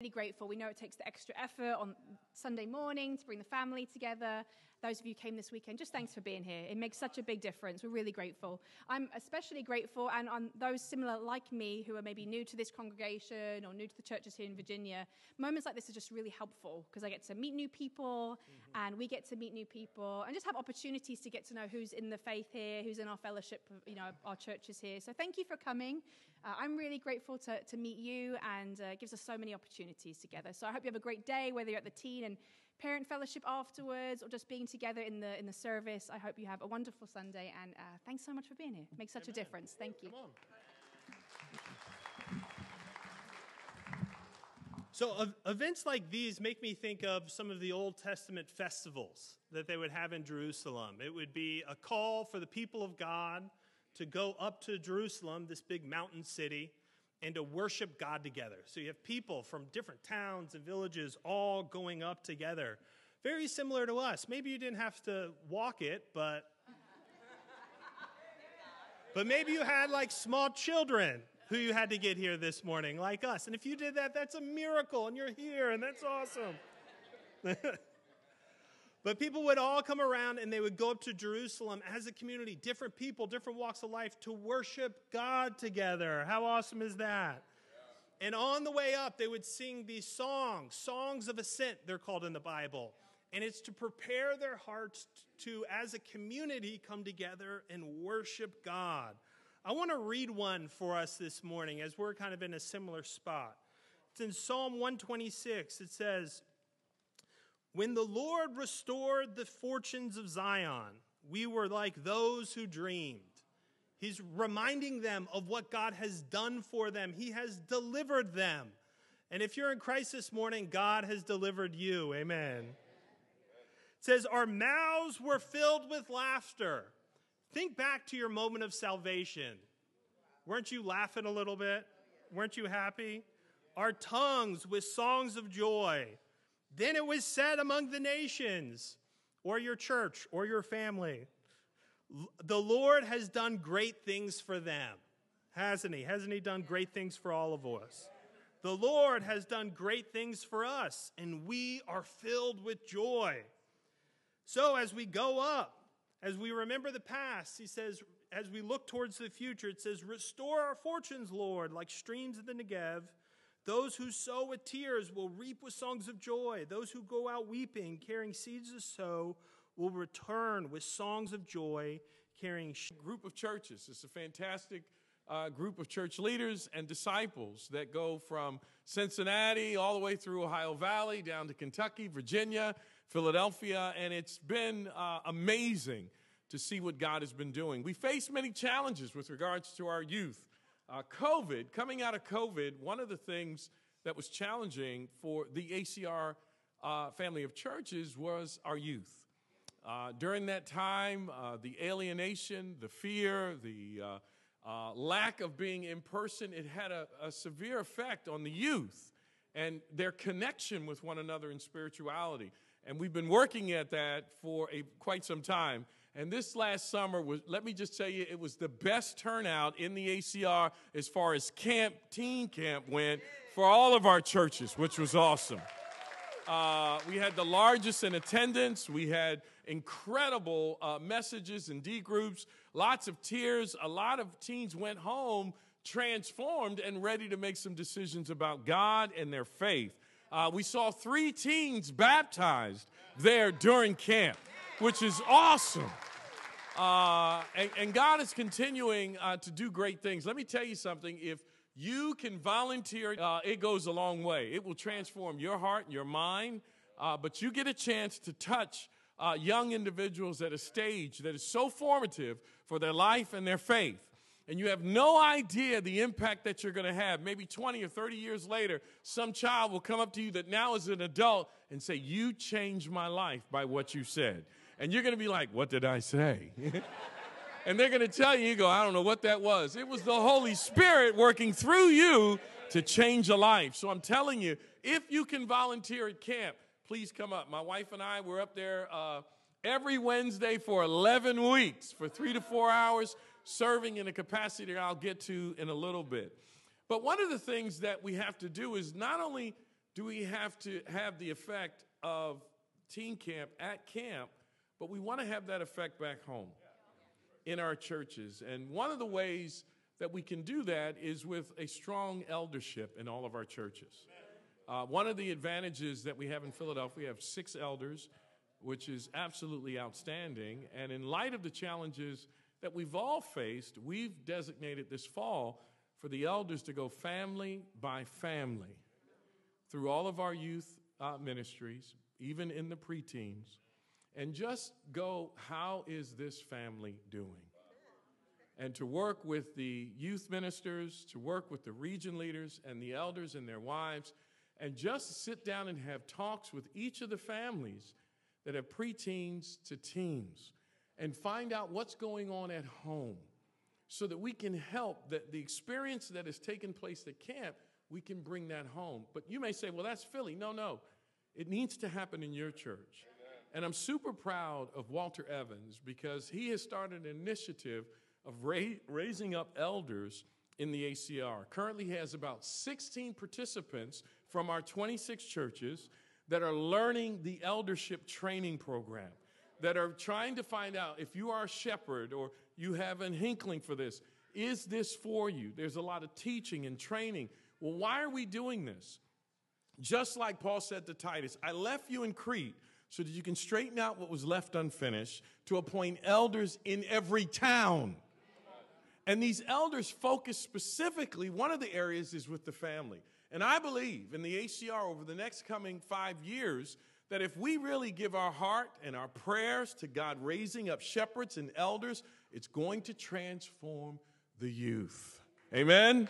Really grateful. We know it takes the extra effort on Sunday morning to bring the family together. Those of you who came this weekend, just thanks for being here. It makes such a big difference. We're really grateful. I'm especially grateful, and on those similar like me who are maybe new to this congregation or new to the churches here in Virginia, moments like this are just really helpful because I get to meet new people, and we get to meet new people, and just have opportunities to get to know who's in the faith here, who's in our fellowship, our churches here. So thank you for coming. I'm really grateful to meet you, and it gives us so many opportunities together. So I hope you have a great day, whether you're at the teen and parent fellowship afterwards or just being together in the service. I hope you have a wonderful Sunday, and thanks so much for being here. It makes such a difference. Thank you. Come on. So events like these make me think of some of the Old Testament festivals that they would have in Jerusalem. It would be a call for the people of God to go up to Jerusalem, this big mountain city, and to worship God together. So you have people from different towns and villages all going up together. Very similar to us. Maybe you didn't have to walk it, but maybe you had like small children who you had to get here this morning, like us. And if you did that, that's a miracle, and you're here, and that's awesome. But people would all come around, and they would go up to Jerusalem as a community, different people, different walks of life, to worship God together. How awesome is that? Yeah. And on the way up, they would sing these songs of ascent, they're called in the Bible. And it's to prepare their hearts to, as a community, come together and worship God. I want to read one for us this morning as we're kind of in a similar spot. It's in Psalm 126. It says, "When the Lord restored the fortunes of Zion, we were like those who dreamed." He's reminding them of what God has done for them. He has delivered them. And if you're in Christ this morning, God has delivered you. Amen. It says, "Our mouths were filled with laughter." Think back to your moment of salvation. Weren't you laughing a little bit? Weren't you happy? "Our tongues with songs of joy. Then it was said among the nations," or your church, or your family, "The Lord has done great things for them." Hasn't he? Hasn't he done great things for all of us? "The Lord has done great things for us, and we are filled with joy." So as we go up, as we remember the past, he says, as we look towards the future, it says, "Restore our fortunes, Lord, like streams of the Negev. Those who sow with tears will reap with songs of joy. Those who go out weeping, carrying seeds to sow, will return with songs of joy, carrying group of churches. It's a fantastic group of church leaders and disciples that go from Cincinnati all the way through Ohio Valley, down to Kentucky, Virginia, Philadelphia, and it's been amazing to see what God has been doing. We face many challenges with regards to our youth. Coming out of COVID, one of the things that was challenging for the ACR family of churches was our youth. During that time, the alienation, the fear, the lack of being in person, it had a severe effect on the youth and their connection with one another in spirituality. And we've been working at that for quite some time. And this last summer let me just tell you, it was the best turnout in the ACR as far as teen camp went for all of our churches, which was awesome. We had the largest in attendance. We had incredible messages and D groups, lots of tears. A lot of teens went home transformed and ready to make some decisions about God and their faith. We saw 3 teens baptized there during camp, which is awesome. And God is continuing to do great things. Let me tell you something. If you can volunteer, it goes a long way. It will transform your heart and your mind. But you get a chance to touch young individuals at a stage that is so formative for their life and their faith. And you have no idea the impact that you're going to have. Maybe 20 or 30 years later, some child will come up to you that now is an adult and say, "You changed my life by what you said." And you're going to be like, "What did I say?" And they're going to tell you, "I don't know what that was." It was the Holy Spirit working through you to change a life. So I'm telling you, if you can volunteer at camp, please come up. My wife and I were up there every Wednesday for 11 weeks, for 3 to 4 hours, serving in a capacity that I'll get to in a little bit. But one of the things that we have to do is not only do we have to have the effect of teen camp at camp, but we want to have that effect back home in our churches. And one of the ways that we can do that is with a strong eldership in all of our churches. One of the advantages that we have in Philadelphia, we have 6 elders, which is absolutely outstanding. And in light of the challenges that we've all faced, we've designated this fall for the elders to go family by family through all of our youth ministries, even in the preteens, and just go, how is this family doing? And to work with the youth ministers, to work with the region leaders and the elders and their wives, and just sit down and have talks with each of the families that have preteens to teens and find out what's going on at home so that we can help that the experience that has taken place at camp, we can bring that home. But you may say, well, that's Philly. No. It needs to happen in your church. And I'm super proud of Walter Evans because he has started an initiative of raising up elders in the ACR. Currently he has about 16 participants from our 26 churches that are learning the eldership training program, that are trying to find out if you are a shepherd or you have an inkling for this, is this for you? There's a lot of teaching and training. Well, why are we doing this? Just like Paul said to Titus, I left you in Crete so that you can straighten out what was left unfinished, to appoint elders in every town. And these elders focus specifically, one of the areas is with the family. And I believe in the ACR over the next coming 5 years that if we really give our heart and our prayers to God raising up shepherds and elders, it's going to transform the youth. Amen?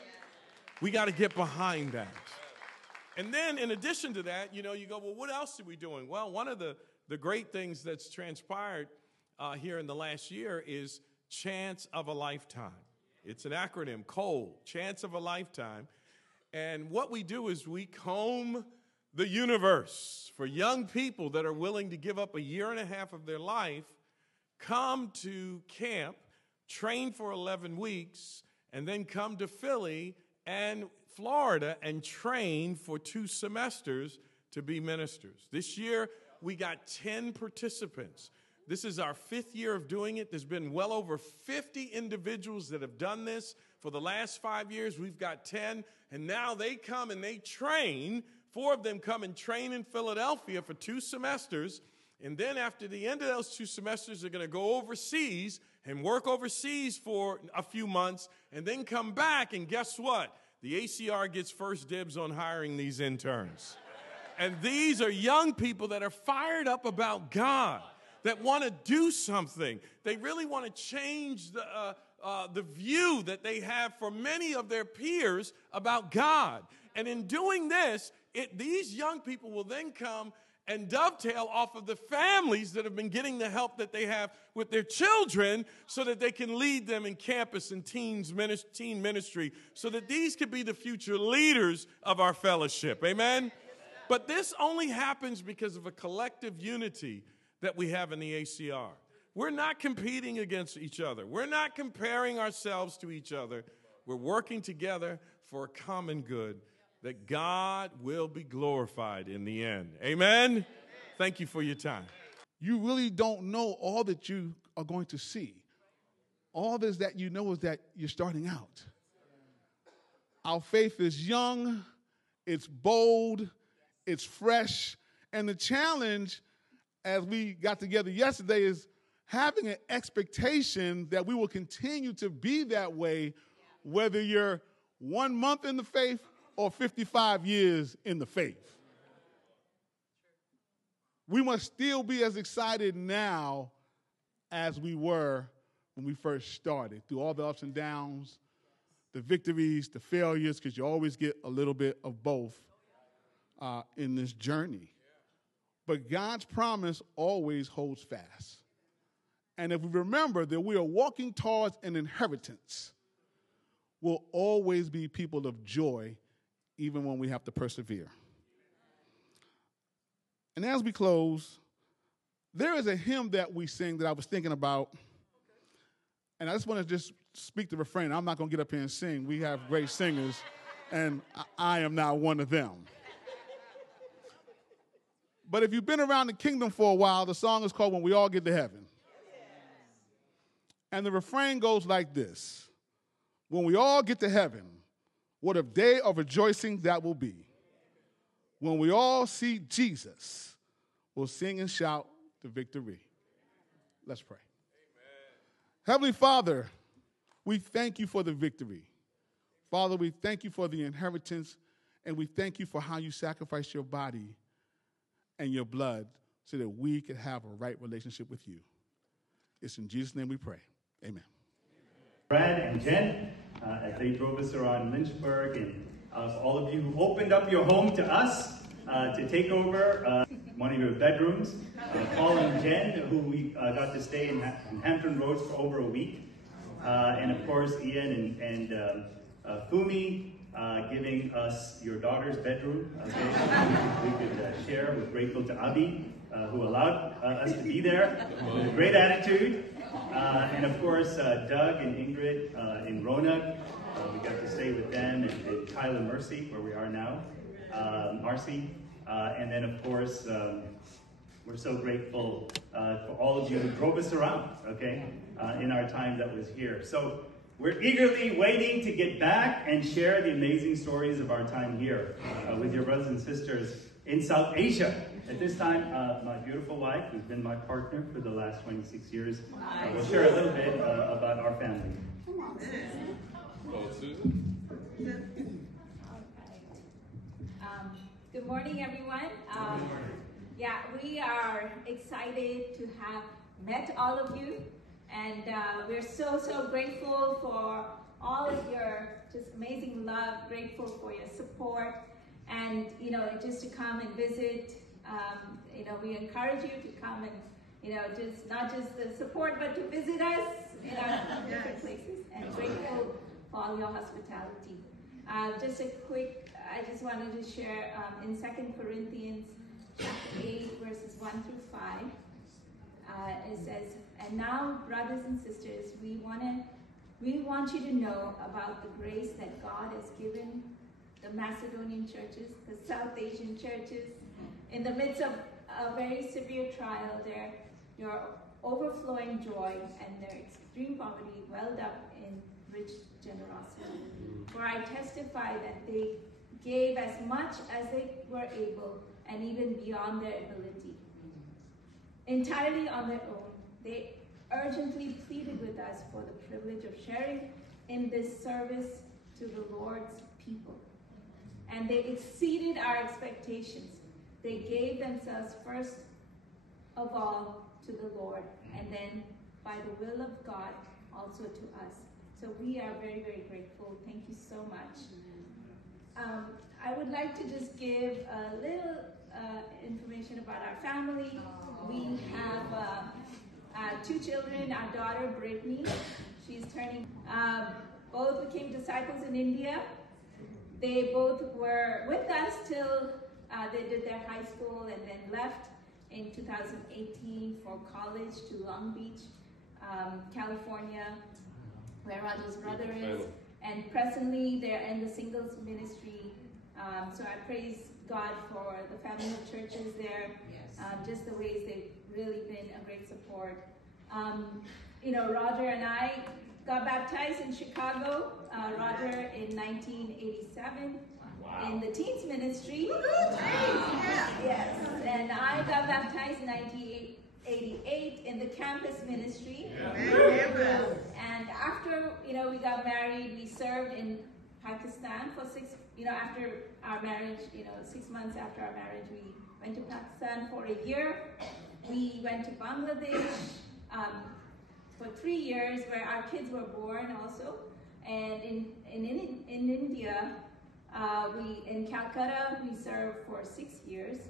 We got to get behind that. And then in addition to that, you go, well, what else are we doing? Well, one of the great things that's transpired here in the last year is Chance of a Lifetime. It's an acronym, COLE, Chance of a Lifetime. And what we do is we comb the universe for young people that are willing to give up a year and a half of their life, come to camp, train for 11 weeks, and then come to Philly and Florida and train for 2 semesters to be ministers. This year, we got 10 participants. This is our 5th year of doing it. There's been well over 50 individuals that have done this. For the last 5 years, we've got 10, and now they come and they train. 4 of them come and train in Philadelphia for 2 semesters, and then after the end of those 2 semesters, they're going to go overseas and work overseas for a few months, and then come back, and guess what? The ACR gets first dibs on hiring these interns. And these are young people that are fired up about God, that want to do something. They really want to change the view that they have for many of their peers about God. And in doing this, these young people will then come and dovetail off of the families that have been getting the help that they have with their children so that they can lead them in campus and teen ministry so that these could be the future leaders of our fellowship. Amen? But this only happens because of a collective unity that we have in the ACR. We're not competing against each other. We're not comparing ourselves to each other. We're working together for a common good that God will be glorified in the end. Amen? Thank you for your time. You really don't know all that you are going to see. All this that you know is that you're starting out. Our faith is young, it's bold, it's fresh, and the challenge as we got together yesterday is having an expectation that we will continue to be that way, whether you're 1 month in the faith or 55 years in the faith. We must still be as excited now as we were when we first started, through all the ups and downs, the victories, the failures, because you always get a little bit of both in this journey. But God's promise always holds fast. And if we remember that we are walking towards an inheritance, we'll always be people of joy, even when we have to persevere. And as we close, there is a hymn that we sing that I was thinking about. And I just want to just speak the refrain. I'm not going to get up here and sing. We have great singers, and I am not one of them. But if you've been around the kingdom for a while, the song is called When We All Get to Heaven. And the refrain goes like this. When we all get to heaven, what a day of rejoicing that will be. When we all see Jesus, we'll sing and shout the victory. Let's pray. Amen. Heavenly Father, we thank you for the victory. Father, we thank you for the inheritance, and we thank you for how you sacrificed your body and your blood so that we could have a right relationship with you. It's in Jesus' name we pray. Amen. Brad and Jen, as they drove us around Lynchburg, and all of you who opened up your home to us to take over one of your bedrooms. Paul and Jen, who we got to stay in Hampton Roads for over a week. And of course, Ian and Fumi giving us your daughter's bedroom. Okay? We could share. We're grateful to Abi, who allowed us to be there with a great attitude. And of course, Doug and Ingrid in Roanoke. We got to stay with them, and Tyler Mercy, where we are now, Marcy. And then, of course, we're so grateful for all of you who drove us around, okay, in our time that was here. So we're eagerly waiting to get back and share the amazing stories of our time here with your brothers and sisters in South Asia. At this time, my beautiful wife, who's been my partner for the last 26 years, will share a little bit about our family. Good morning, everyone. Yeah, we are excited to have met all of you, and we're so grateful for all of your just amazing love, grateful for your support, and just to come and visit. We encourage you to come and just not just the support, but to visit us in our different places, and grateful for all your hospitality. Just a quick, I just wanted to share in 2 Corinthians chapter 8, verses 1 through 5. It says, "And now, brothers and sisters, we want you to know about the grace that God has given the Macedonian churches, the South Asian churches. In the midst of a very severe trial, your overflowing joy and their extreme poverty welled up in rich generosity. For I testify that they gave as much as they were able, and even beyond their ability. Entirely on their own, they urgently pleaded with us for the privilege of sharing in this service to the Lord's people. And they exceeded our expectations. They gave themselves first of all to the Lord, and then by the will of God also to us. So we are very, very grateful. Thank you so much. I would like to just give a little information about our family. We have 2 children. Our daughter, Brittany, she's turning, both became disciples in India. They both were with us till they did their high school and then left in 2018 for college to Long Beach, California, where Raja's brother is. And presently they're in the singles ministry. So I praise God for the family of churches there, just the ways they've really been a great support. Roger and I got baptized in Chicago, Roger in 1987 in the teens ministry. Yes, and I got baptized in 1988 in the campus ministry. And after we got married, we served in Pakistan for after our marriage, 6 months after our marriage, we went to Pakistan for a year. We went to Bangladesh for 3 years, where our kids were born also. And in India, in Calcutta, we served for 6 years.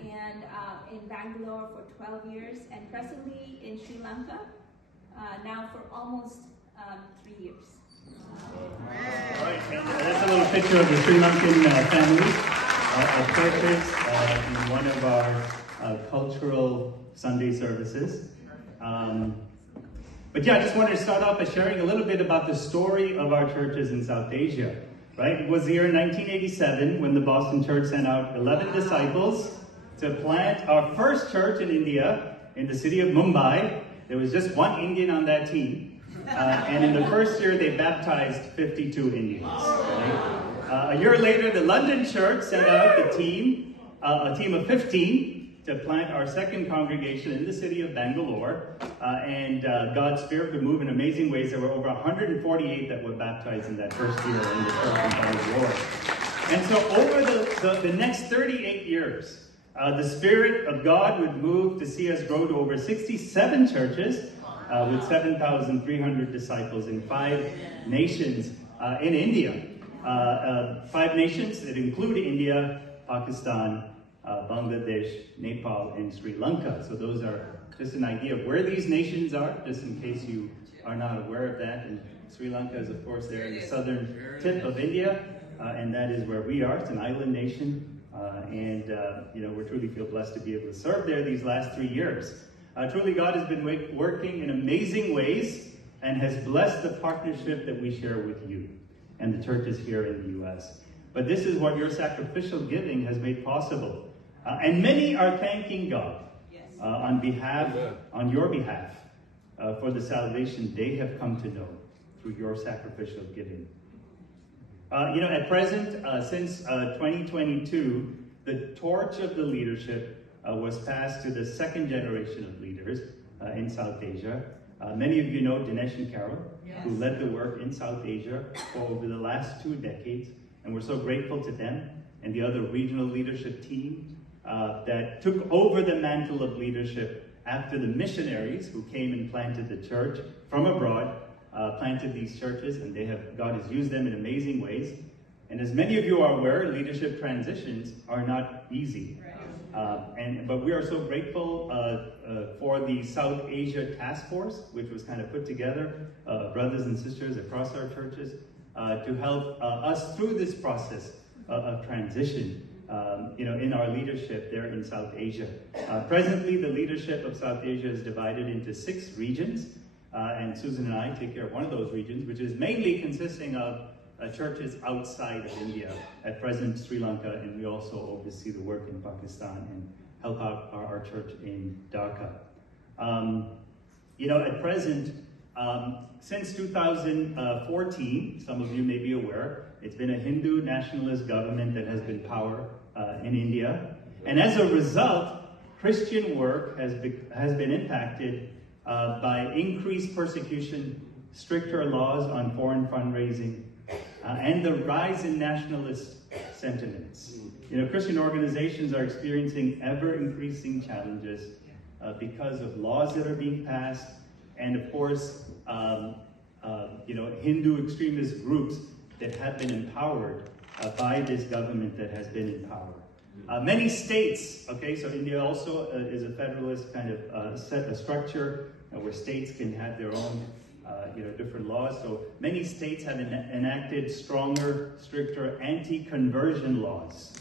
And in Bangalore for 12 years. And presently in Sri Lanka, now for almost 3 years. All right, that's a little picture of the Sri Lankan family, our churches in one of our cultural Sunday services. But yeah, I just wanted to start off by sharing a little bit about the story of our churches in South Asia. Right? It was the year 1987 when the Boston Church sent out 11 disciples to plant our first church in India, in the city of Mumbai. There was just one Indian on that team. And in the first year, they baptized 52 Indians. Right? A year later, the London church sent out a team of 15 to plant our second congregation in the city of Bangalore. And God's Spirit would move in amazing ways. There were over 148 that were baptized in that first year in the church in Bangalore. And so over the next 38 years, the Spirit of God would move to see us grow to over 67 churches with 7,300 disciples in 5 nations in India. 5 nations that include India, Pakistan, Bangladesh, Nepal, and Sri Lanka. So those are just an idea of where these nations are, just in case you are not aware of that. And Sri Lanka is, of course, there in the southern tip of India, and that is where we are. It's an island nation, and we truly feel blessed to be able to serve there these last 3 years. Truly, God has been working in amazing ways and has blessed the partnership that we share with you and the churches here in the U.S. But this is what your sacrificial giving has made possible. And many are thanking God on your behalf, for the salvation they have come to know through your sacrificial giving. At present, since 2022, the torch of the leadership was passed to the second generation of leaders in South Asia. Many of you know Dinesh and Carol, who led the work in South Asia for over the last 2 decades. And we're so grateful to them and the other regional leadership team that took over the mantle of leadership after the missionaries who came and planted the church from abroad, planted these churches, and God has used them in amazing ways. And as many of you are aware, leadership transitions are not easy. But we are so grateful for the South Asia Task Force, which was kind of put together, brothers and sisters across our churches, to help us through this process of transition, in our leadership there in South Asia. Presently, the leadership of South Asia is divided into 6 regions, and Susan and I take care of one of those regions, which is mainly consisting of churches outside of India. At present, Sri Lanka, and we also oversee the work in Pakistan and help out our church in Dhaka. At present, since 2014, some of you may be aware, it's been a Hindu nationalist government that has been in power in India. And as a result, Christian work has been impacted by increased persecution, stricter laws on foreign fundraising, and the rise in nationalist sentiments. Christian organizations are experiencing ever-increasing challenges because of laws that are being passed, and of course, Hindu extremist groups that have been empowered by this government that has been in power. Many states, so India also is a federalist kind of set a structure where states can have their own different laws. So many states have enacted stronger, stricter anti-conversion laws,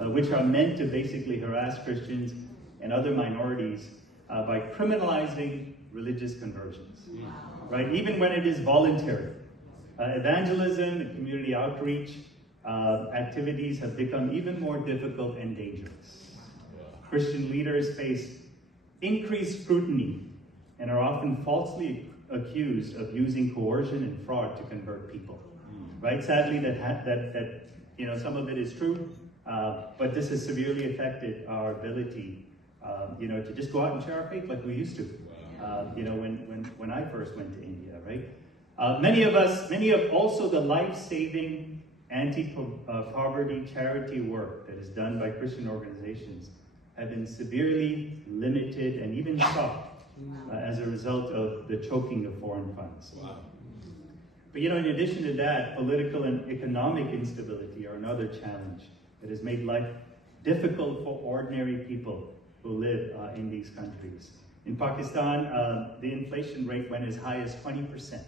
which are meant to basically harass Christians and other minorities by criminalizing religious conversions, right? Even when it is voluntary. Evangelism and community outreach activities have become even more difficult and dangerous. Christian leaders face increased scrutiny and are often falsely accused of using coercion and fraud to convert people, right? Sadly, that some of it is true, but this has severely affected our ability, to just go out and share our faith like we used to, when I first went to India, right? Many of also the life-saving anti-poverty charity work that is done by Christian organizations have been severely limited and even stopped as a result of the choking of foreign funds. Wow. But in addition to that, political and economic instability are another challenge that has made life difficult for ordinary people who live in these countries. In Pakistan, the inflation rate went as high as 20%,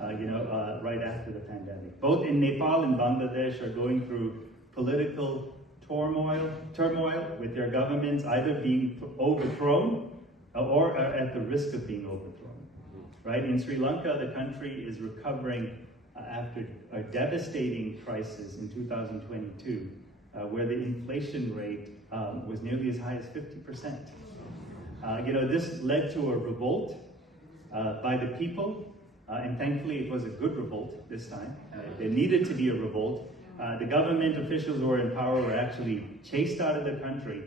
right after the pandemic. Both in Nepal and Bangladesh are going through political turmoil with their governments either being overthrown or are at the risk of being overthrown, right? In Sri Lanka, the country is recovering after a devastating crisis in 2022 where the inflation rate was nearly as high as 50%. This led to a revolt by the people, and thankfully it was a good revolt this time. There needed to be a revolt. The government officials who were in power were actually chased out of the country.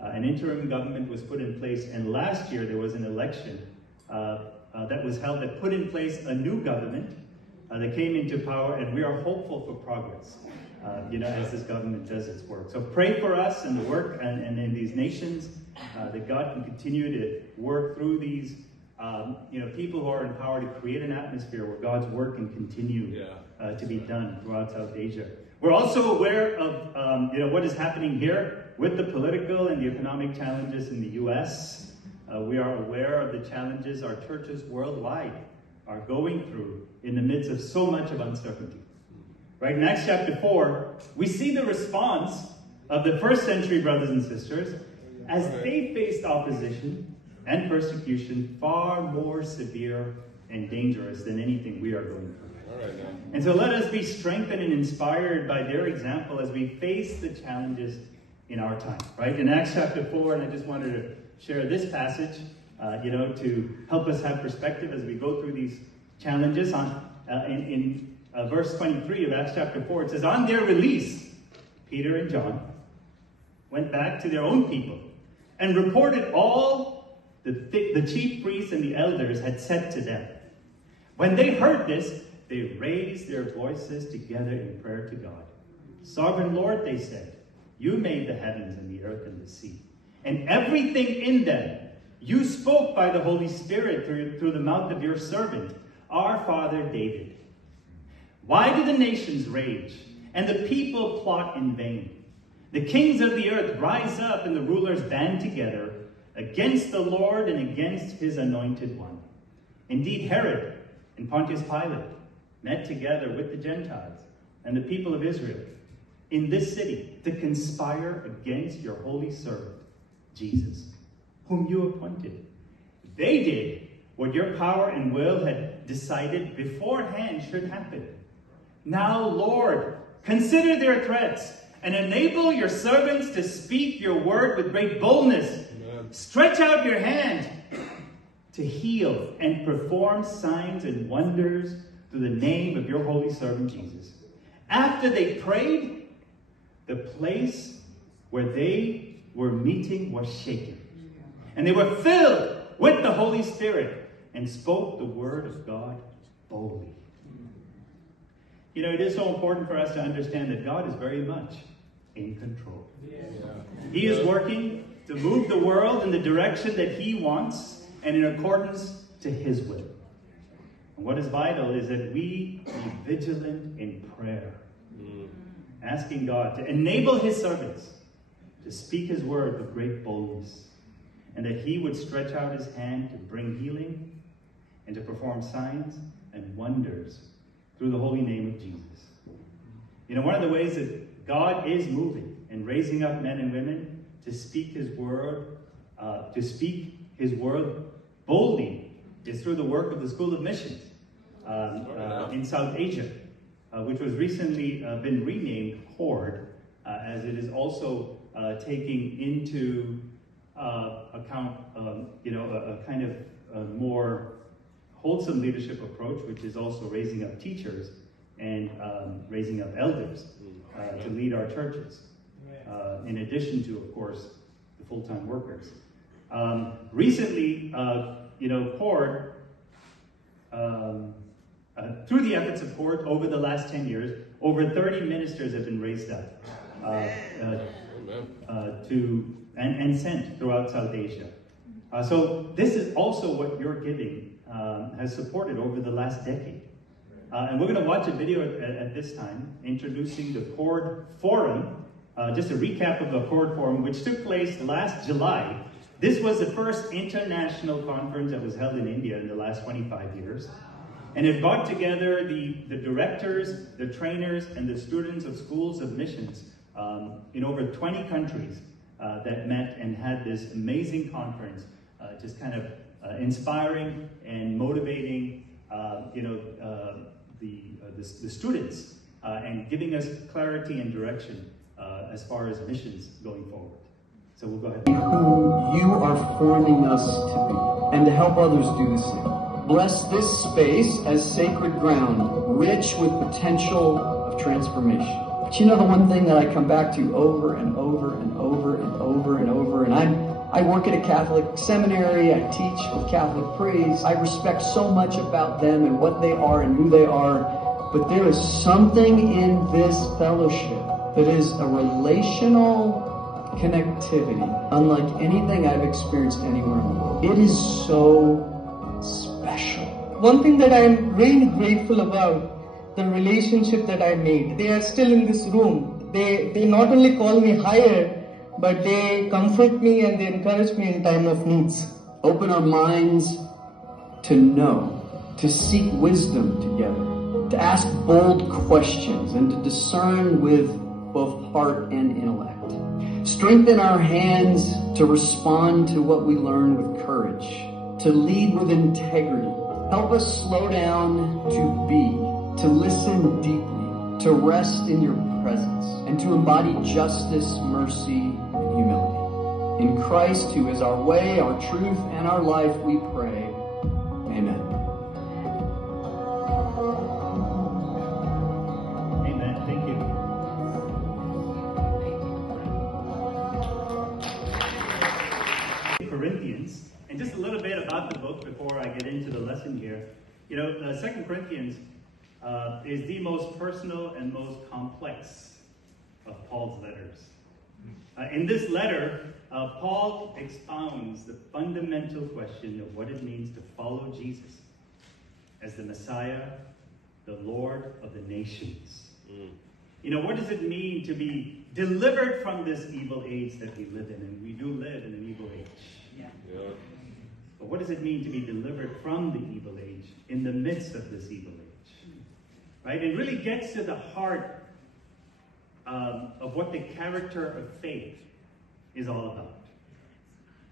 An interim government was put in place, and last year there was an election that was held that put in place a new government that came into power, and we are hopeful for progress, as this government does its work. So pray for us and the work and in these nations, that God can continue to work through these people who are in power to create an atmosphere where God's work can continue to be done throughout South Asia. We're also aware of what is happening here with the political and the economic challenges in the U.S. We are aware of the challenges our churches worldwide are going through in the midst of so much of uncertainty. Right, in Acts chapter 4, we see the response of the first century brothers and sisters as they faced opposition and persecution far more severe and dangerous than anything we are going through. And so let us be strengthened and inspired by their example as we face the challenges in our time. Right, in Acts chapter 4, and I just wanted to share this passage, to help us have perspective as we go through these challenges. In verse 23 of Acts chapter 4, it says, on their release, Peter and John went back to their own people and reported all the chief priests and the elders had said to them. When they heard this, they raised their voices together in prayer to God. Sovereign Lord, they said, you made the heavens and the earth and the sea, and everything in them. You spoke by the Holy Spirit through the mouth of your servant, our father David. Why do the nations rage and the people plot in vain? The kings of the earth rise up and the rulers band together against the Lord and against his anointed one. Indeed, Herod and Pontius Pilate met together with the Gentiles and the people of Israel in this city to conspire against your holy servant, Jesus, whom you appointed. They did what your power and will had decided beforehand should happen. Now, Lord, consider their threats and enable your servants to speak your word with great boldness. Amen. Stretch out your hand to heal and perform signs and wonders through the name of your holy servant Jesus. After they prayed, the place where they were meeting was shaken. And they were filled with the Holy Spirit and spoke the word of God boldly. It is so important for us to understand that God is very much in control. Yeah. He is working to move the world in the direction that he wants and in accordance to his will. And what is vital is that we be vigilant in prayer, asking God to enable his servants to speak his word with great boldness, and that he would stretch out his hand to bring healing and to perform signs and wonders through the holy name of Jesus. One of the ways that God is moving and raising up men and women to speak his word boldly is through the work of the School of Missions in South Asia, which was recently been renamed CORD, as it is also taking into account, a kind of more wholesome leadership approach, which is also raising up teachers and raising up elders to lead our churches, in addition to, of course, the full-time workers. Recently, CORD, through the efforts of CORD over the last 10 years, over 30 ministers have been raised up and sent throughout South Asia. So this is also what your giving has supported over the last decade. And we're going to watch a video at this time introducing the CORD Forum, just a recap of the CORD Forum, which took place last July. This was the first international conference that was held in India in the last 25 years. And it brought together the directors, the trainers, and the students of schools of missions in over 20 countries that met and had this amazing conference, just kind of inspiring and motivating the students and giving us clarity and direction as far as missions going forward. So we'll go ahead. Who you are forming us to be, and to help others do the same. Bless this space as sacred ground, rich with potential of transformation. But you know the one thing that I come back to over and over and over and over and over, and I work at a Catholic seminary, I teach with Catholic priests, I respect so much about them and what they are and who they are, but there is something in this fellowship that is a relational connectivity unlike anything I've experienced anywhere in the world. It is so special. One thing that I'm really grateful about, the relationship that I made. They are still in this room. They not only call me higher, but they comfort me and they encourage me in time of needs. Open our minds to know, to seek wisdom together, to ask bold questions, and to discern with both heart and intellect. Strengthen our hands to respond to what we learn with courage, to lead with integrity. Help us slow down to be, to listen deeply, to rest in your presence, and to embody justice, mercy, and humility. In Christ, who is our way, our truth, and our life, we pray. Amen. Amen. Thank you. Corinthians, and just a little bit about the book before I get into the lesson here. You know, 2 Corinthians is the most personal and most complex of Paul's letters. In this letter, Paul expounds the fundamental question of what it means to follow Jesus as the Messiah, the Lord of the nations. You know, what does it mean to be delivered from this evil age that we live in? And we do live in an evil age. Yeah. But what does it mean to be delivered from the evil age in the midst of this evil age? Right? It really gets to the heart of what the character of faith is all about.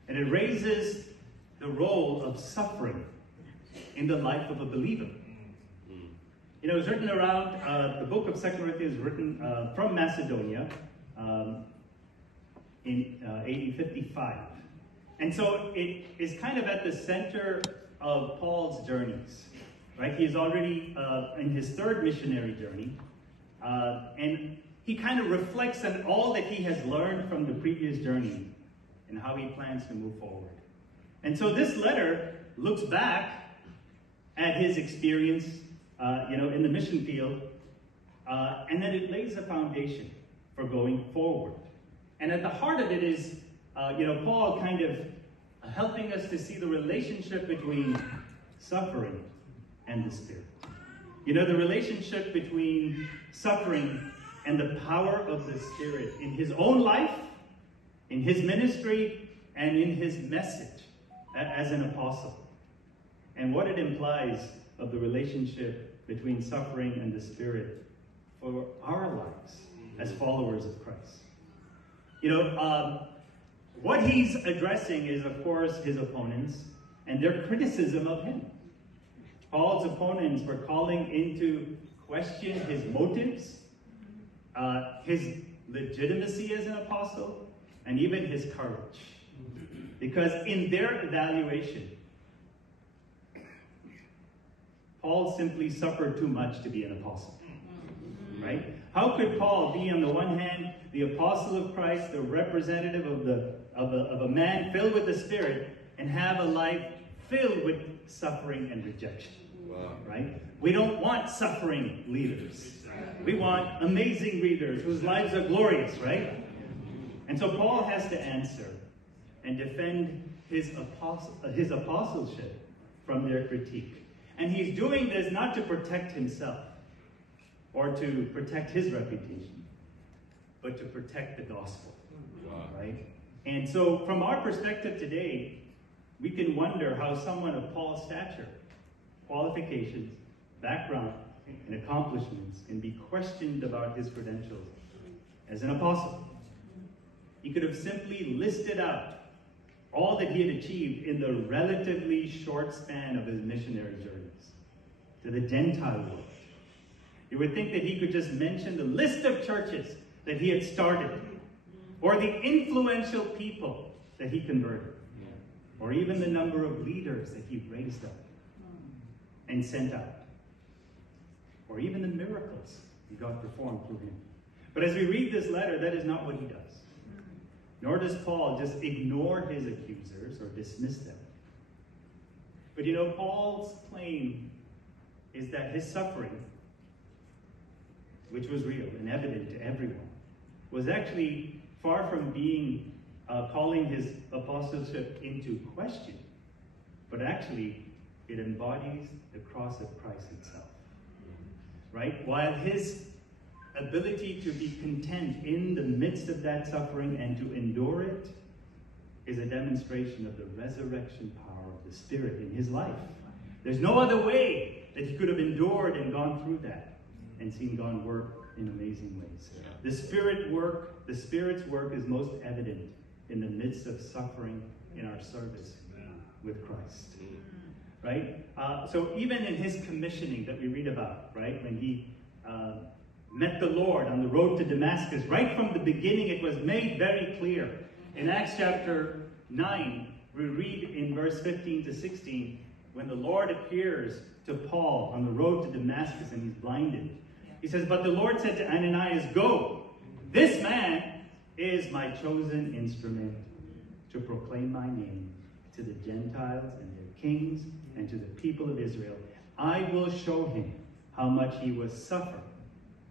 And it raises the role of suffering in the life of a believer. You know, it was written around, the book of 2 Corinthians was written from Macedonia in AD 55. And so it is kind of at the center of Paul's journeys, right? He's already in his third missionary journey, and he kind of reflects on all that he has learned from the previous journey and how he plans to move forward. And so this letter looks back at his experience, in the mission field, and then it lays a foundation for going forward. And at the heart of it is, Paul kind of helping us to see the relationship between suffering and the Spirit. You know, the relationship between suffering and the power of the Spirit in his own life, in his ministry, and in his message as an apostle. And what it implies of the relationship between suffering and the Spirit for our lives as followers of Christ. You know, what he's addressing is, of course, his opponents and their criticism of him. Paul's opponents were calling into question his motives, his legitimacy as an apostle, and even his courage. Because in their evaluation, Paul simply suffered too much to be an apostle. Right? How could Paul be, on the one hand, the apostle of Christ, the representative of a man filled with the Spirit, and have a life filled with suffering and rejection? Wow. Right? We don't want suffering leaders. We want amazing leaders whose lives are glorious, right? And so Paul has to answer and defend his apostleship from their critique. And he's doing this not to protect himself or to protect his reputation, but to protect the gospel. Wow. Right? And so from our perspective today, we can wonder how someone of Paul's stature, qualifications, background, and accomplishments can be questioned about his credentials as an apostle. He could have simply listed out all that he had achieved in the relatively short span of his missionary journeys to the Gentile world. You would think that he could just mention the list of churches that he had started, or the influential people that he converted, or even the number of leaders that he raised up and sent out, or even the miracles that God performed through him. But as we read this letter, that is not what he does. Nor does Paul just ignore his accusers or dismiss them. But you know, Paul's claim is that his suffering, which was real and evident to everyone, was actually far from being calling his apostleship into question, but actually it embodies the cross of Christ itself. Right? While his ability to be content in the midst of that suffering and to endure it is a demonstration of the resurrection power of the Spirit in his life. There's no other way that he could have endured and gone through that and seen God work in amazing ways. The Spirit's work is most evident in the midst of suffering in our service with Christ. Right? So even in his commissioning that we read about, right, when he met the Lord on the road to Damascus, right from the beginning it was made very clear. In Acts chapter 9, we read in verse 15 to 16, when the Lord appears to Paul on the road to Damascus and he's blinded. He says, "But the Lord said to Ananias, 'Go, this man is my chosen instrument to proclaim my name to the Gentiles and their kings and to the people of Israel. I will show him how much he will suffer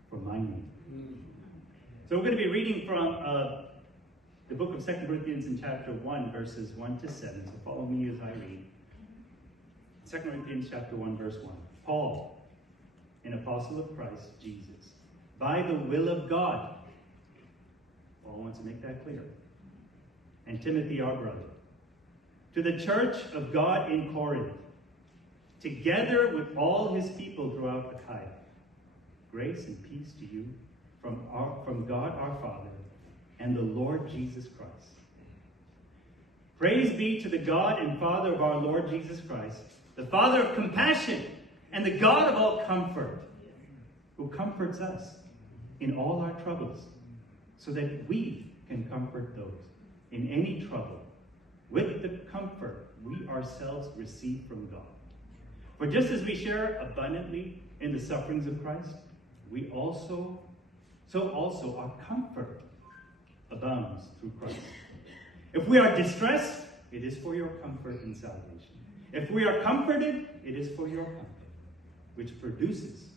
for my name.'" So we're going to be reading from the book of 2 Corinthians in chapter 1, verses 1 to 7. So follow me as I read. 2 Corinthians chapter 1, verse 1. Paul, an apostle of Christ Jesus, by the will of God. Paul wants to make that clear. And Timothy, our brother, to the church of God in Corinth, together with all his people throughout Achaia, grace and peace to you from God our Father and the Lord Jesus Christ. Praise be to the God and Father of our Lord Jesus Christ, the Father of compassion and the God of all comfort, who comforts us in all our troubles, so that we can comfort those in any trouble with the comfort we ourselves receive from God. For just as we share abundantly in the sufferings of Christ, so also our comfort abounds through Christ. If we are distressed, it is for your comfort and salvation. If we are comforted, it is for your comfort, which produces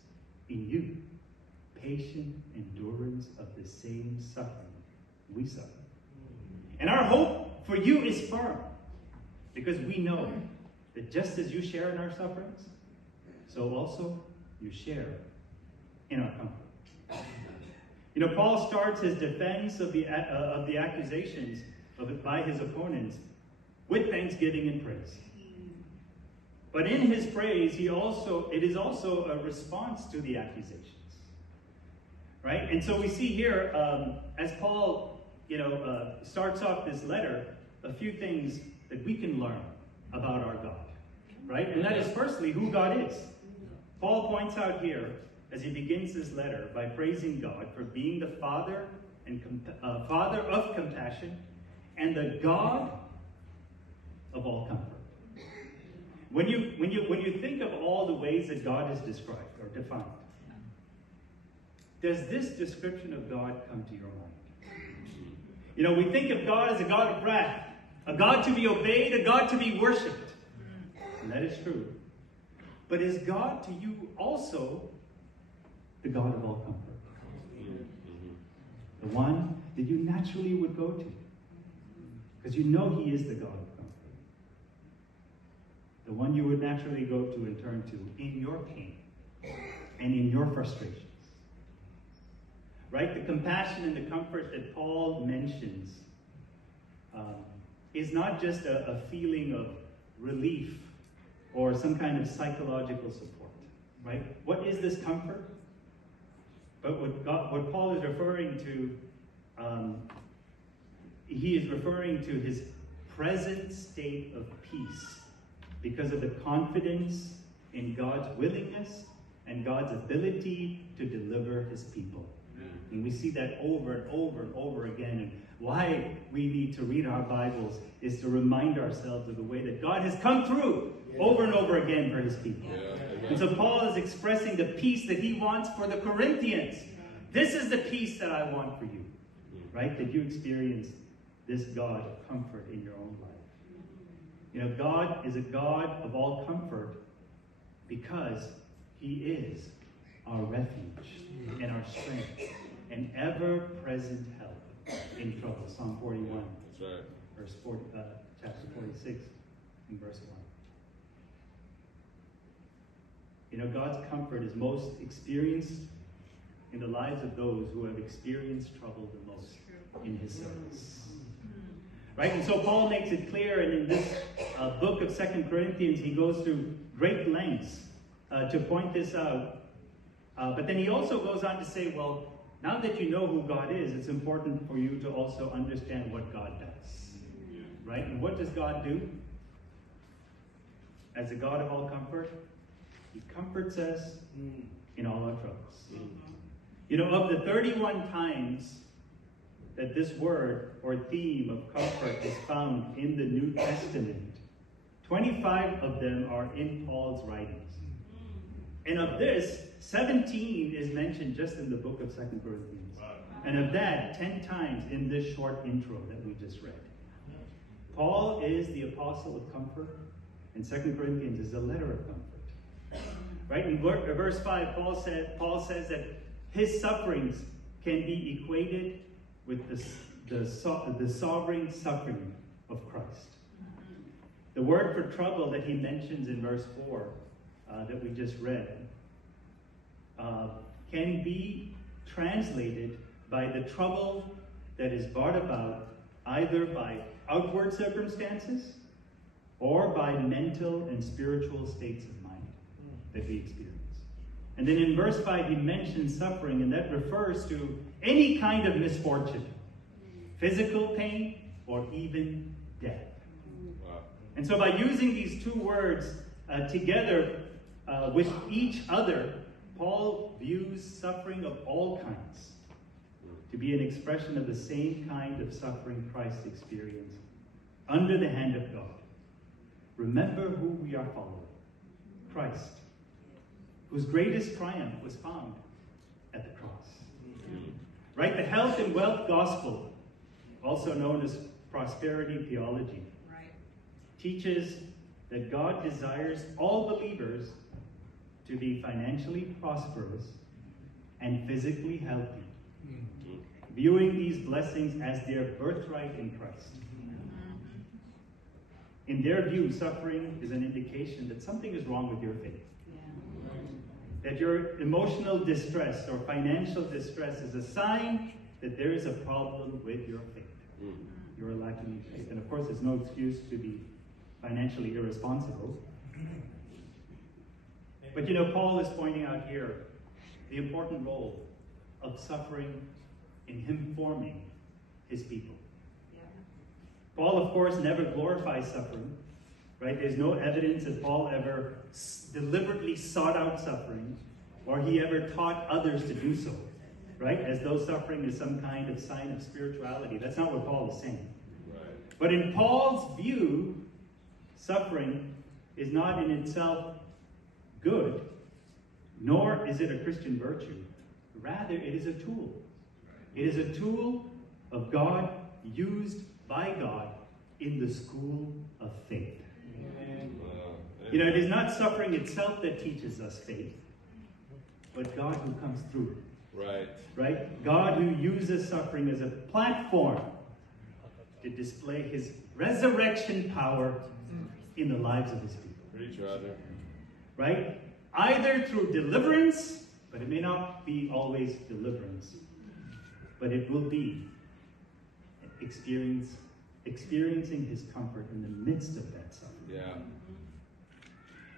in you patient endurance of the same suffering we suffer. And our hope for you is firm, because we know that just as you share in our sufferings, so also you share in our comfort. You know, Paul starts his defense of the accusations by his opponents with thanksgiving and praise. But in his praise, it is also a response to the accusations, right? And so we see here, as Paul, starts off this letter, a few things that we can learn about our God, right? And that is firstly who God is. Paul points out here, as he begins this letter, by praising God for being the Father of compassion and the God of all comfort. When you think of all the ways that God is described or defined, does this description of God come to your mind? We think of God as a God of wrath, a God to be obeyed, a God to be worshipped. And that is true. But is God to you also the God of all comfort? The one that you naturally would go to, because you know he is the God of comfort. The one you would naturally go to and turn to in your pain and in your frustrations. Right? The compassion and the comfort that Paul mentions is not just a feeling of relief or some kind of psychological support. Right? What is this comfort? But what Paul is referring to, he is referring to his present state of peace because of the confidence in God's willingness and God's ability to deliver his people. And we see that over and over and over again. And why we need to read our Bibles is to remind ourselves of the way that God has come through over and over again for his people. And so Paul is expressing the peace that he wants for the Corinthians. This is the peace that I want for you, right? That you experience this God of comfort in your own life. You know, God is a God of all comfort because he is our refuge and our strength and ever-present help in trouble. Psalm 41, That's right. chapter 46, and verse 1. You know, God's comfort is most experienced in the lives of those who have experienced trouble the most in his service. Right? And so Paul makes it clear, and in this book of 2 Corinthians, he goes through great lengths to point this out. But then he also goes on to say, well, now that you know who God is, it's important for you to also understand what God does. Right? And what does God do? As a God of all comfort, he comforts us in all our troubles. You know, of the 31 times that this word or theme of comfort is found in the New Testament, 25 of them are in Paul's writings. And of this, 17 is mentioned just in the book of 2 Corinthians. And of that, 10 times in this short intro that we just read. Paul is the apostle of comfort, and 2 Corinthians is a letter of comfort. Right? In verse 5, Paul says that his sufferings can be equated with the sovereign suffering of Christ. The word for trouble that he mentions in verse 4 that we just read can be translated by the trouble that is brought about either by outward circumstances or by mental and spiritual states of mind that we experience. And then in verse 5 he mentions suffering, and that refers to any kind of misfortune, physical pain, or even death. Wow. And so by using these two words together with each other, Paul views suffering of all kinds to be an expression of the same kind of suffering Christ experienced under the hand of God. Remember who we are following: Christ, whose greatest triumph was found at the cross. Right? The health and wealth gospel, also known as prosperity theology, teaches that God desires all believers to be financially prosperous and physically healthy, viewing these blessings as their birthright in Christ. In their view, suffering is an indication that something is wrong with your faith. That your emotional distress or financial distress is a sign that there is a problem with your faith. You're lacking faith. And of course, there's no excuse to be financially irresponsible. But you know, Paul is pointing out here the important role of suffering in him forming his people. Paul, of course, never glorifies suffering, right? There's no evidence that Paul ever deliberately sought out suffering, or he ever taught others to do so, right? As though suffering is some kind of sign of spirituality. That's not what Paul is saying. Right. But in Paul's view, suffering is not in itself good, nor is it a Christian virtue. Rather, it is a tool. It is a tool of God, used by God in the school of faith. You know, it is not suffering itself that teaches us faith, but God who comes through it. Right. Right? God who uses suffering as a platform to display his resurrection power in the lives of his people. Preach, rather. Right? Either through deliverance, but it may not be always deliverance, but it will be experiencing his comfort in the midst of that suffering. Yeah.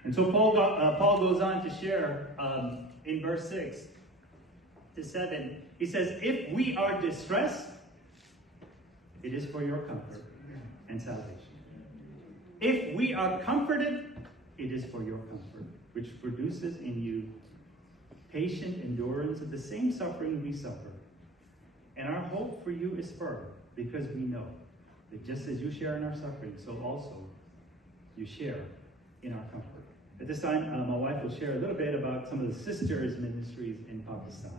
And so Paul goes on to share in verse 6 to 7, he says, if we are distressed, it is for your comfort and salvation. If we are comforted, it is for your comfort, which produces in you patient endurance of the same suffering we suffer And our hope for you is firm, because we know that just as you share in our suffering, so also you share in our comfort. At this time, my wife will share a little bit about some of the sisters' ministries in Pakistan.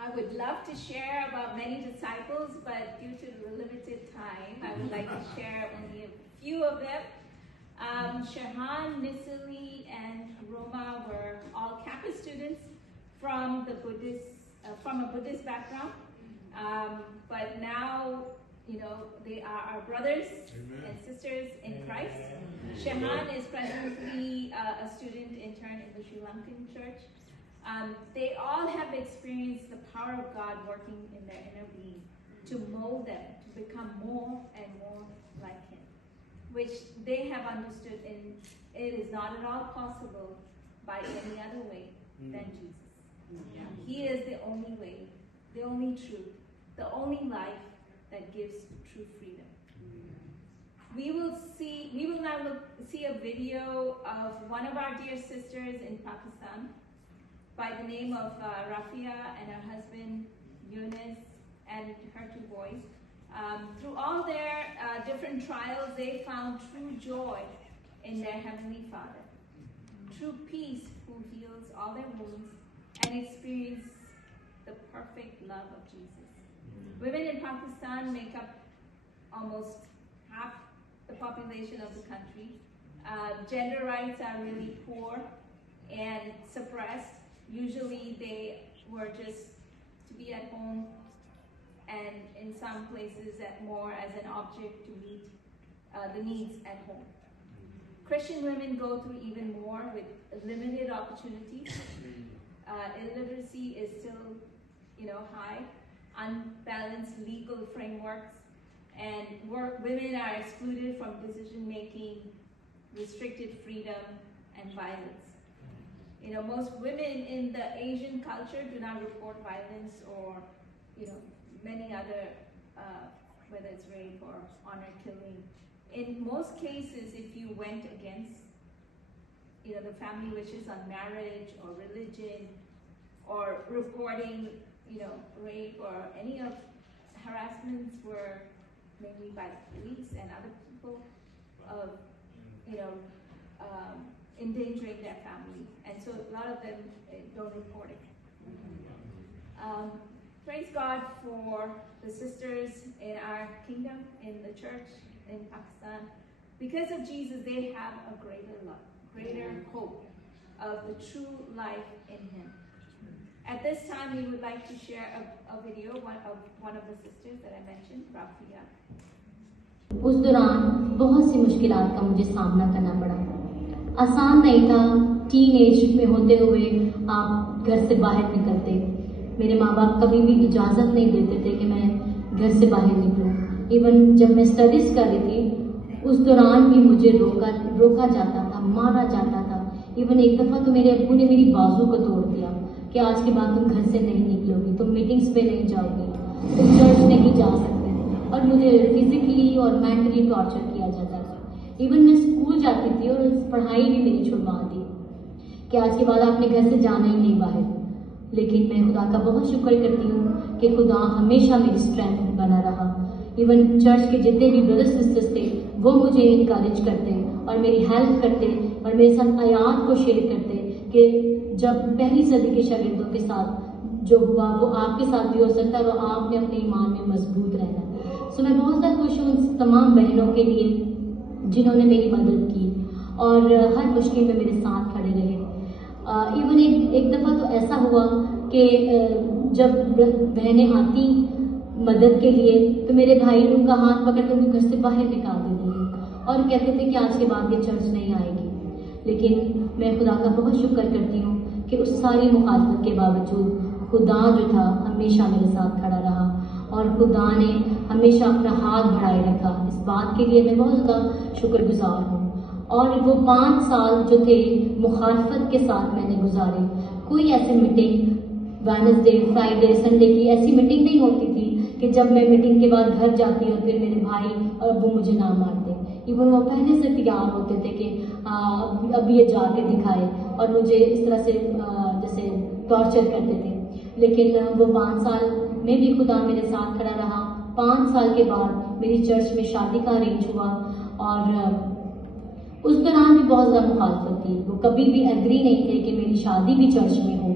I would love to share about many disciples, but due to the limited time, I would like to share only a few of them. Shahan, Nisali, and Roma were all campus students from a Buddhist background. But now, they are our brothers and sisters in Christ. Shahan is presently a student intern in the Sri Lankan church. They all have experienced the power of God working in their inner being to mold them to become more and more like Him, which they have understood it is not at all possible by any other way than Jesus. He is the only way, the only truth, the only life that gives true freedom. We will now see a video of one of our dear sisters in Pakistan by the name of Rafia and her husband Yunus and her two boys. Through all their different trials, they found true joy in their Heavenly Father, true peace who heals all their wounds, and experience the perfect love of Jesus. Women in Pakistan make up almost half the population of the country. Gender rights are really poor and suppressed. Usually they were just to be at home, and in some places more as an object to meet the needs at home. Christian women go through even more with limited opportunities. Illiteracy is still, high, unbalanced legal frameworks, and women are excluded from decision-making, restricted freedom, and violence. Most women in the Asian culture do not report violence or, many other, whether it's rape or honor killing. In most cases, if you went against, the family wishes on marriage or religion or reporting, rape or any of harassments were mainly by the police and other people of, endangering their family. And so a lot of them don't report it. Praise God for the sisters in our kingdom, in the church in Pakistan. Because of Jesus, they have a greater love, greater hope of the true life in Him. At this time, we would like to share a video of one of the sisters that I mentioned, Rafia. उस दौरान बहुत सी मुश्किलात का मुझे सामना करना पड़ा। आसान नहीं था। टीन एज में होते हुए आप घर से बाहर निकलते। मेरे माँ बाप कभी भी इजाज़त नहीं देते थे कि मैं घर से बाहर निकलूँ। इवन जब मैं स्टडीज़ कर रही थी, उस दौरान भी मुझे रोका जाता था, मारा जाता था। इवन एक दफ़ा तो मेरे अब्बू ने मेरी बाजू को तोड़ दिया कि आज के बाद तुम घर से नहीं निकलोगी, तुम मीटिंग्स पे नहीं जाओगी, तुम चर्च नहीं जा सकते। और मुझे फिजिकली और मेंटली टॉर्चर किया जाता था। इवन मैं स्कूल जाती थी और पढ़ाई भी मेरी छुड़वा दी कि आज के बाद आपने घर से जाना ही नहीं बाहर। लेकिन मैं खुदा का बहुत शुक्र करती हूँ कि खुदा हमेशा मेरी स्ट्रेंथ बना रहा। इवन चर्च के जितने भी ब्रदर्स सिस्टर्स थे वो मुझे इनकरेज करते और मेरी हेल्प करते और मेरे साथ आयात को शेयर करते कि जब पहली सदी के शागिर्दों के साथ जो हुआ वो आपके साथ भी हो सकता है और आपने अपने ईमान में मजबूत रहना। सो मैं बहुत ज़्यादा खुश हूँ उन तमाम बहनों के लिए जिन्होंने मेरी मदद की और हर मुश्किल में मेरे साथ खड़े रहे। इवन एक दफ़ा तो ऐसा हुआ कि जब बहनें आती मदद के लिए तो मेरे भाई उनका हाथ पकड़ के उनको घर से बाहर निकाल देते थे और कहते थे कि आज के बाद ये चर्च नहीं आएगी। लेकिन मैं खुदा का बहुत शुक्र करती हूँ कि उस सारी मुखालफत के बावजूद खुदा जो था हमेशा मेरे साथ खड़ा रहा और खुदा ने हमेशा अपना हाथ बढ़ाए रखा। इस बात के लिए मैं बहुत ज़्यादा शुक्रगुजार हूँ। और वो 5 साल जो थे मुखालफत के साथ मैंने गुजारे। कोई ऐसी मीटिंग वेडनेसडे, फ्राइडे, संडे की ऐसी मीटिंग नहीं होती थी कि जब मैं मीटिंग के बाद घर जाती और फिर मेरे भाई और अब्बू मुझे ना मारते। इवन वो पहले से तैयार होते थे कि अब ये जाके दिखाए और मुझे इस तरह से जैसे टॉर्चर करते थे। लेकिन वो 5 साल में भी खुदा मेरे साथ खड़ा रहा। 5 साल के बाद मेरी चर्च में शादी का अरेंज हुआ और उस दौरान भी बहुत ज़्यादा मुखालफत थी। वो कभी भी एग्री नहीं थे कि मेरी शादी भी चर्च में हो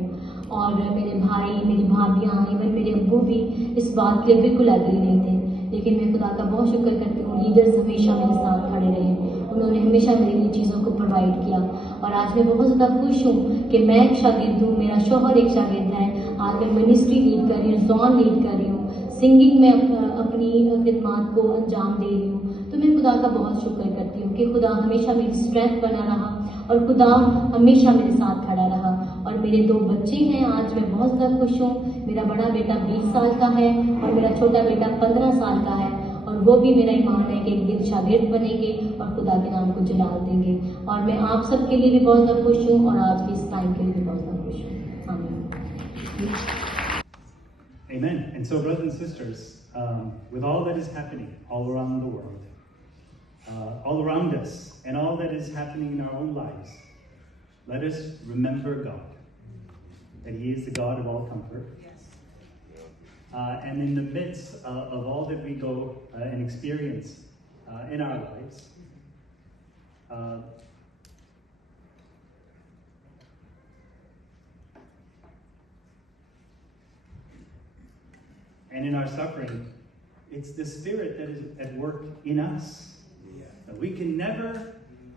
और मेरे भाई, मेरी भाभियाँ, इवन मेरे अब्बू भी इस बात के लिए बिल्कुल एग्री नहीं थे। लेकिन मैं खुदा का बहुत शुक्र करती हूँ, लीडर्स हमेशा मेरे साथ खड़े रहे, उन्होंने हमेशा मेरे लिए चीज़ों को प्रोवाइड किया। और आज मैं बहुत ज़्यादा खुश हूँ कि मैं एक शागिर्द हूँ, मेरा शौहर एक शागिर्द है। आज मैं मिनिस्ट्री लीड कर रही हूँ, जॉन लीड कर रही हूँ, सिंगिंग में अपनी खिदमत को अंजाम दे रही हूँ। तो मैं खुदा का बहुत शुक्र करती हूँ कि खुदा हमेशा मेरी स्ट्रेंथ बना रहा और खुदा हमेशा मेरे साथ खड़ा रहा। और मेरे 2 बच्चे हैं, आज मैं बहुत ज़्यादा खुश हूँ। मेरा बड़ा बेटा 20 साल का है और मेरा छोटा बेटा 15 साल का है और वो भी मेरा ईमान है कि एक दिन शागिर्द बनेंगे और खुदा के नाम को जलाल देंगे। और मैं आप सबके लिए भी बहुत ज़्यादा खुश हूँ और आज के इस टाइम के लिए भी बहुत ज़्यादा खुश हूँ। आमीन। Amen. And so, brothers and sisters, with all that is happening all around the world, all around us, and all that is happening in our own lives, let us remember God, that He is the God of all comfort. And in the midst of all that we go and experience in our lives, and in our suffering, it's the Spirit that is at work in us. That we can never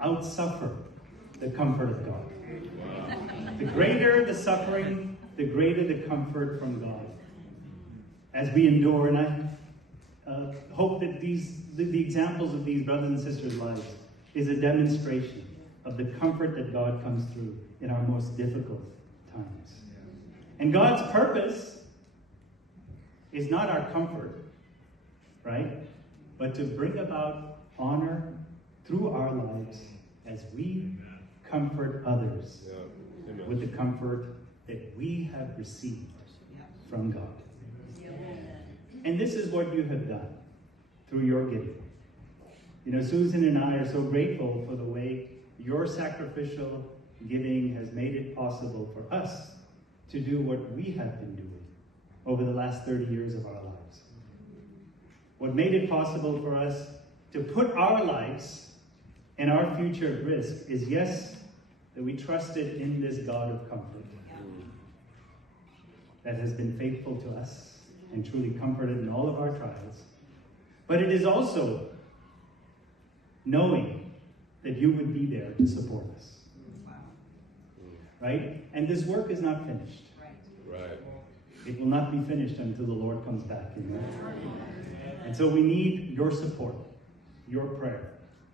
outsuffer the comfort of God. The greater the suffering, the greater the comfort from God as we endure. And I hope that the examples of these brothers and sisters' lives is a demonstration of the comfort that God comes through in our most difficult times. And God's purpose is not our comfort, right? But to bring about honor through our lives as we comfort others with the comfort that we have received from God. And this is what you have done through your giving. You know, Susan and I are so grateful for the way your sacrificial giving has made it possible for us to do what we have been doing over the last 30 years of our lives. What made it possible for us to put our lives and our future at risk is, yes, that we trusted in this God of comfort that has been faithful to us and truly comforted in all of our trials. But it is also knowing that you would be there to support us. Right? And this work is not finished. Right. It will not be finished until the Lord comes back. And so we need your support, your prayer,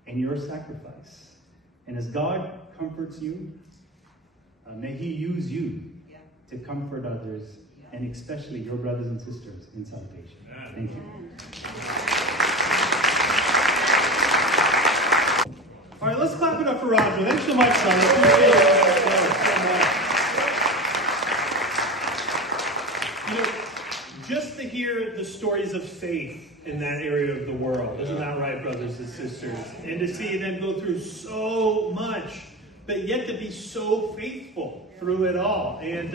and your sacrifice. And as God comforts you, may He use you to comfort others, and especially your brothers and sisters in salvation. Thank you. All right, let's clap it up for Roger. Thanks so much, son. Appreciate it. You know, just to hear the stories of faith in that area of the world, isn't that right, brothers and sisters? And to see them go through so much, but yet to be so faithful through it all. And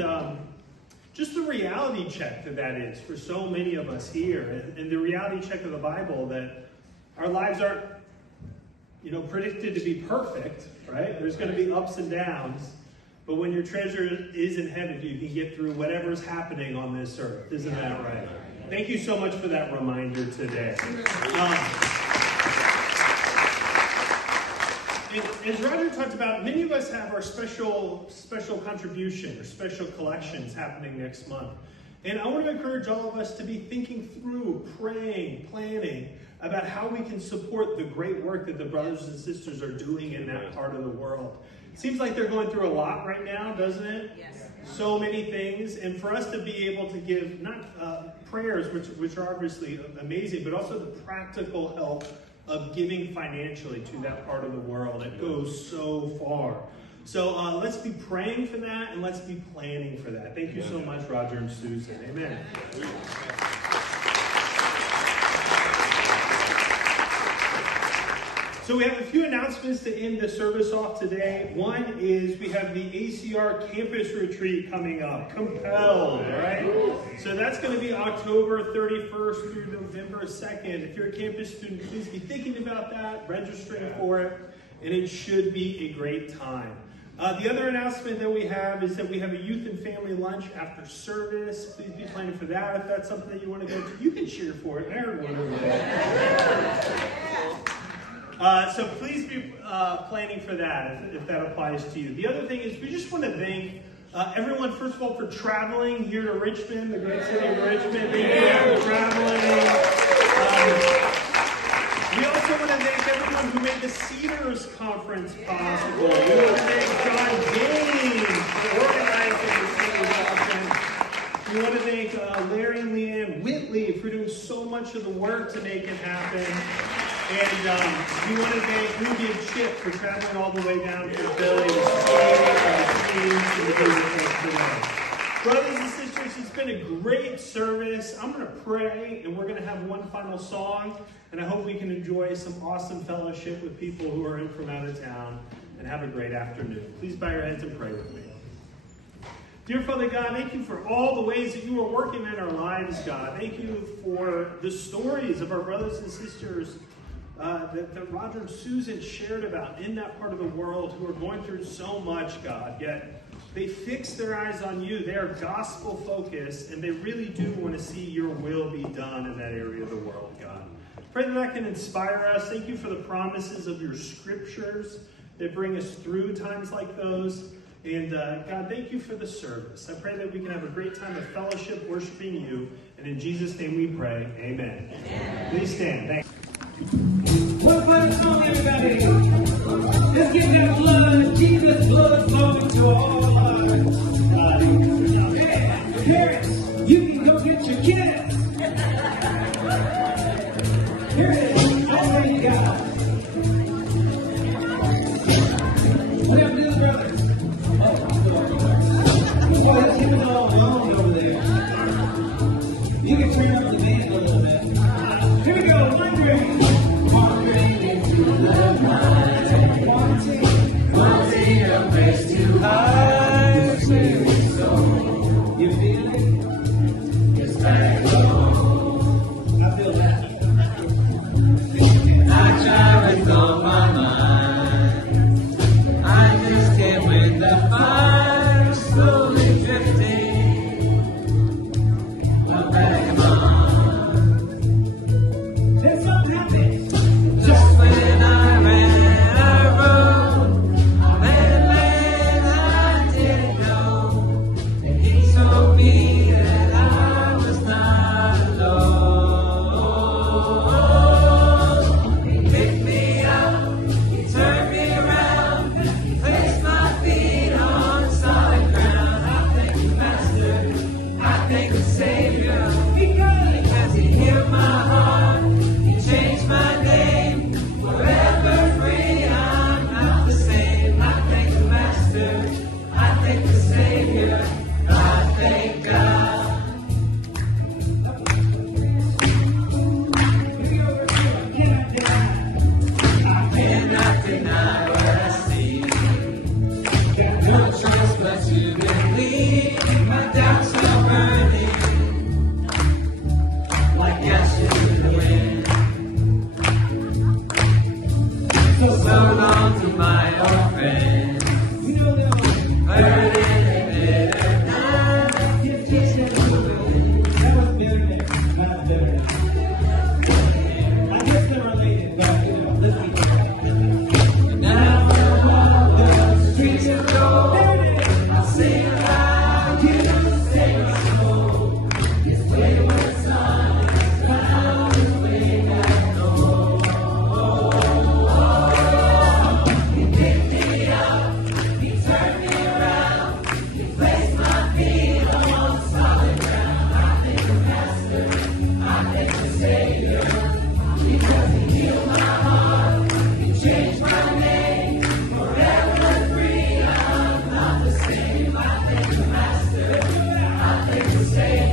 just the reality check that is for so many of us here, and the reality check of the Bible that our lives aren't, you know, predicted to be perfect, right? There's going to be ups and downs, but when your treasure is in heaven, you can get through whatever's happening on this earth. Isn't that right? Thank you so much for that reminder today. As Roger talked about, many of us have our special contribution or special collections happening next month. And I want to encourage all of us to be thinking through, praying, planning about how we can support the great work that the brothers and sisters are doing in that part of the world. It seems like they're going through a lot right now, doesn't it? Yes. So many things. And for us to be able to give not prayers, which are obviously amazing, but also the practical help of giving financially to that part of the world. It goes so far. So let's be praying for that, and let's be planning for that. Thank you so much, Roger and Susan. Amen. So we have a few announcements to end the service off today. One is we have the ACR Campus Retreat coming up, Compelled, right? So that's going to be October 31st through November 2nd. If you're a campus student, please be thinking about that, registering for it, and it should be a great time. The other announcement that we have is that we have a youth and family lunch after service. Please be planning for that. If that's something that you want to go to, you can cheer for it. I heard one over there. So please be planning for that if that applies to you. The other thing is we just want to thank everyone, first of all, for traveling here to Richmond, the great city of Richmond. Thank you for traveling. We also want to thank everyone who made the Cedars Conference possible. We want to thank John James for organizing the Cedars Conference. We want to thank Larry and Leanne Whitley for doing so much of the work to make it happen. And we want to thank Ruby and Chip for traveling all the way down to Philly to Brothers and sisters, it's been a great service. I'm going to pray, and we're going to have one final song. And I hope we can enjoy some awesome fellowship with people who are in from out of town and have a great afternoon. Please bow your heads and pray with me. Dear Father God, thank you for all the ways that you are working in our lives, God. Thank you for the stories of our brothers and sisters that Roger and Susan shared about in that part of the world who are going through so much, God. Yet they fix their eyes on you. They are gospel focused, and they really do want to see your will be done in that area of the world, God. Pray that can inspire us. Thank you for the promises of your scriptures that bring us through times like those. And God, thank you for the service. I pray that we can have a great time of fellowship, worshiping you. And in Jesus' name we pray. Amen. Please stand. Thank you. One final song, everybody. Let's get that blood, Jesus' blood flowing to all hearts. Parents, you can go get your kids. Here it is. Almighty God. What up, little brothers? Oh, let's keep it all going over there. You can turn up the band a little bit. Here we go. Wandering into the night. Wanting a place to hide. Spirit, soul. You feel it? It's back home. I feel that. I try with all my mind. I just can't win the fire, slowly drifting. No back on. There's something happening. Just when I ran a road, I met a man I didn't know, and he told me that I was not alone. Say